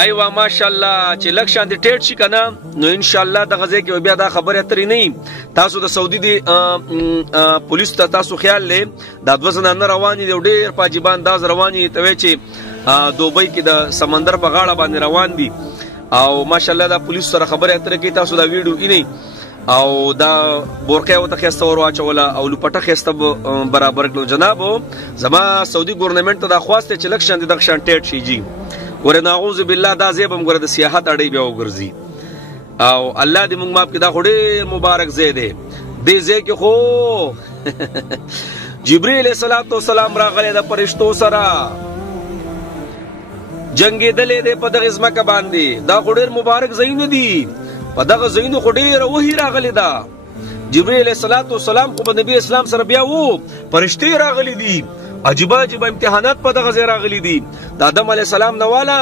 ایوه ماشاءالله چې لک شان دي ټیټ شي کنه نو ان شاء الله د غزه کې بیا دا خبره ترې نه تاسو د سعودي دی پولیس ته تاسو خیال لې دا د وزن نه رواني دی ډېر پاجيبان داز رواني ته چې دوبۍ کې د سمندر په غاړه باندې روان دي او ماشاءالله دا پولیس سره خبره اترې کې تاسو دا ویډیو اینی او دا بورقه او تخسته ور واچولا او لپټه خسته برابر کړو جناب زما سعودي ګورنمنت ته دا خواسته چې لکشن د دښن ټیټ شي جی ور نعوذ بالله دا زیبم ګره د سیاحت اړې بیا وګرځي او الله دې موږ ماپ کې دا خوري مبارک زیده دې زې کې خو جبرئیل السلام راغله د فرشتو سره جنگي دلې دې په دغه ځمکه باندې دا خوري مبارک زین دي په دغه زینو خو ډیره وਹੀ راغلی دا جبرئیل السلام خو نبی اسلام سره بیا وو فرشتي راغلی دي عجیب امتحانات په دغه ځای راغلی دي د آدم علی السلام نواله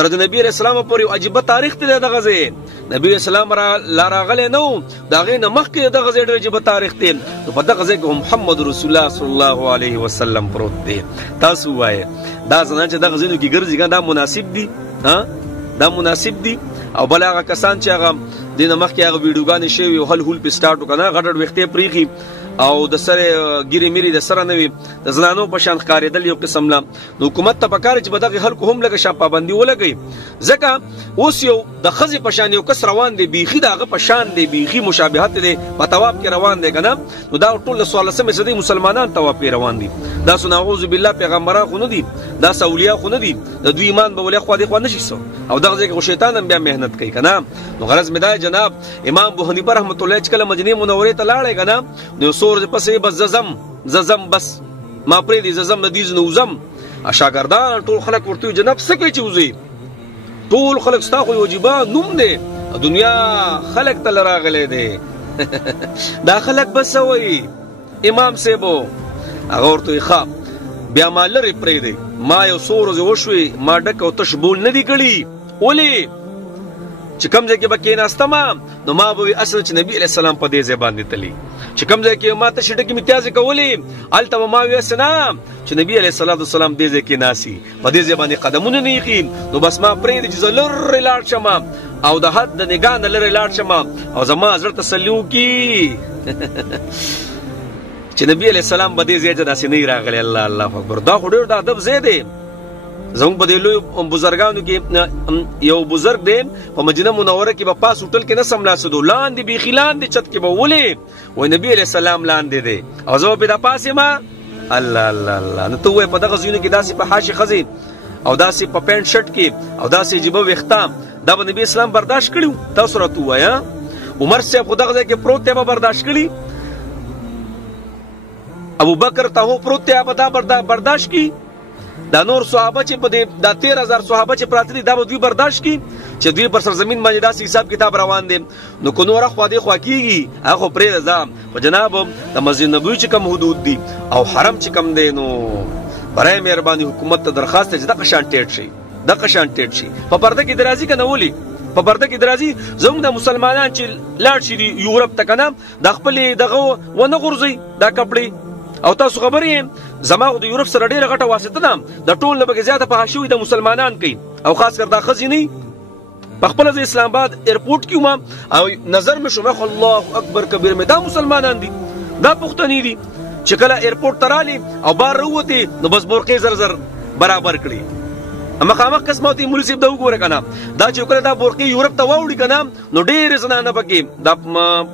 تر د نبی اسلام پورې عجیب تاریخ دی دغه ځای نبی اسلام را راغلی نو دغه نه مخکې دغه ځای ډېر عجیب تاریخ دی په دغه ځای کې محمد رسول الله صلی الله علیه وسلم پروت دی تاسو وایي دا څنګه چې دغه ځینو کې ګرځي دا مناسب دي ها دا مناسب دي او بل هغه کسان چې هغه د نمخ کې هغه ویډیوګانې شوی او هل په سٹارټ وکنه غټ وختې پریخي او د سره ګيري ميري د سره نوي د زنانو په شان ښکارېدل یو قسم لا حکومت ته پکاره چې بدغه خلکو هم لګه شاپ پابندي ولګي ځکه اوس یو د خزي په شان یو کس روان دی بيخي دغه په شان دی بيخي مشابهت دی په تواب کې روان دی کنه نو دا ټول سوال سم صدې مسلمانان تواب کې روان دي دا سنعوذ بالله پیغمبران خو نه دي دا اولیاء خو نه دي د دوی ایمان به ولې خو دي خو نشي سو او دغه ځکه شیطان هم بیا مهنت کوي کنه نو غرض مدا جناب امام ابو حنیفه رحمت الله کله مدینه منوره ته لاړې کنه نو سور پسې بس ززم بس ما پرې دي ززم ندیز نوزم شاګردان ټول خلک ورته جناب سکه چوزي ټول خلک ستا خو واجبہ نوم دي دنیا خلک تل راغلي دي دا خلک بس وای امام سیبو هغه ورته ښه بیا ما لري پرې دی ما یو سور وشوي ما ډک او تشبول نه دی کړی اولی چې کوم ځای کې بکې ناستم نو ما به اصل چې نبی علیہ السلام په دې ځای باندې تلی چې کوم ځای کې ما ته شټه کې امتیاز کولی الته ما وسنا چې نبی علیہ السلام دې ځای کې ناسي په دې ځای باندې قدمونه نه یقین نو بس ما پرې دې زلر لاړ شم او د حد د نگاه نه لري لاړ شم او زما زړه تسلیو کی چې نبی علیہ السلام به دې ځای ته داسې نه راغلی الله اکبر دا خو ډېر د ادب ځای دی زموږ په دې لوی بزرګانو کې یو بزرګ دی په مدینه منوره کې په پاس هوټل کې نه سملاسدو لاندې بیخي لاندې چت کې به ولې وای نبی علیہ السلام لاندې دی او زه په د پاسې ما الله نو ته وای په دغه ځینو کې داسې په حاشي خزي او داسې په پینټ شرټ کې او داسې جيبه وختام دا به نبی اسلام برداشت کړو تاسو راته وایا عمر صاحب خدغه ځای کې پروت ته برداشت کړی ابو بکر ته پروت ته به برداشت کی دا نور صحابه چې په دې د 13000 صحابه چې پراته دي دا به دوی برداشت کی چې دوی پر سرزمین باندې داسې حساب کتاب روان دي نو کو نور خو دې خو کیږي هغه پرې نظام خو جناب د مسجد نبوي چې کوم حدود دي او حرم چې کوم دي نو برای مهرباني حکومت ته درخواست ته د قشان ټیټ شي په پرده کې درازي کنه ولي په پرده کې درازي زموږ د مسلمانان چې لاړ شي یورپ ته کنه د خپل دغه ونه غورځي دا کپړې او تاسو خبرې زما د یورپ سره ډیره غټه واسطه ده د ټول نه بګ زیاته په حاشوي د مسلمانان کوي او خاص کر د خزینی په خپل د اسلام آباد ایرپورټ کې ما او نظر مې شومه الله اکبر کبیر مې دا مسلمانان دي دا پښتني دي چې کله ایرپورټ ترالی او بار وروته نو بس بورقې زر برابر کړی اما خامخ قسمتي مولسیب دا وګوره کنه دا چې کله دا بورقې یورپ ته ووړي کنه نو ډېر زنانه پکې دا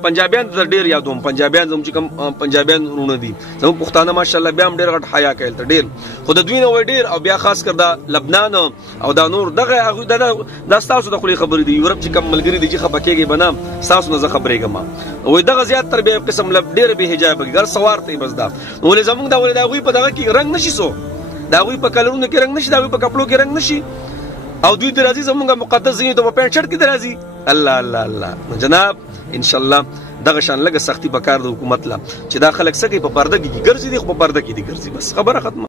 پنجابیان د ډېر یادوم پنجابیان زموږ چې کوم پنجابیان رونه دي زموږ پښتانه ماشاءالله بیا هم ډېر غټ حیا کوي ته ډېر خو د دوی نه وای ډېر او بیا خاص کر دا لبنان او دا نور دغه هغه دا تاسو د خولي خبرې دي یورپ چې کوم ملګری دي چې خپکیږي بنا تاسو نه خبرې کما وای دغه زیات تر به قسم لب ډېر به حجاب ګر سوار ته بس دا ولې زموږ دا ولې دا غوي په دغه کې رنگ نشي سو دا غوي په کلرونو کې رنگ نشي دا غوي په کپړو کې رنگ نشي او دوی درازي زمونږه مقدس زینو ته په پینټ شرټ کې درازي الله جناب ان شاء الله دغه شان لګه سختي بکار د حکومت لا چې دا خلک سګي په پرده کې ګرځي دي خو په پرده کې دي ګرځي بس خبره ختمه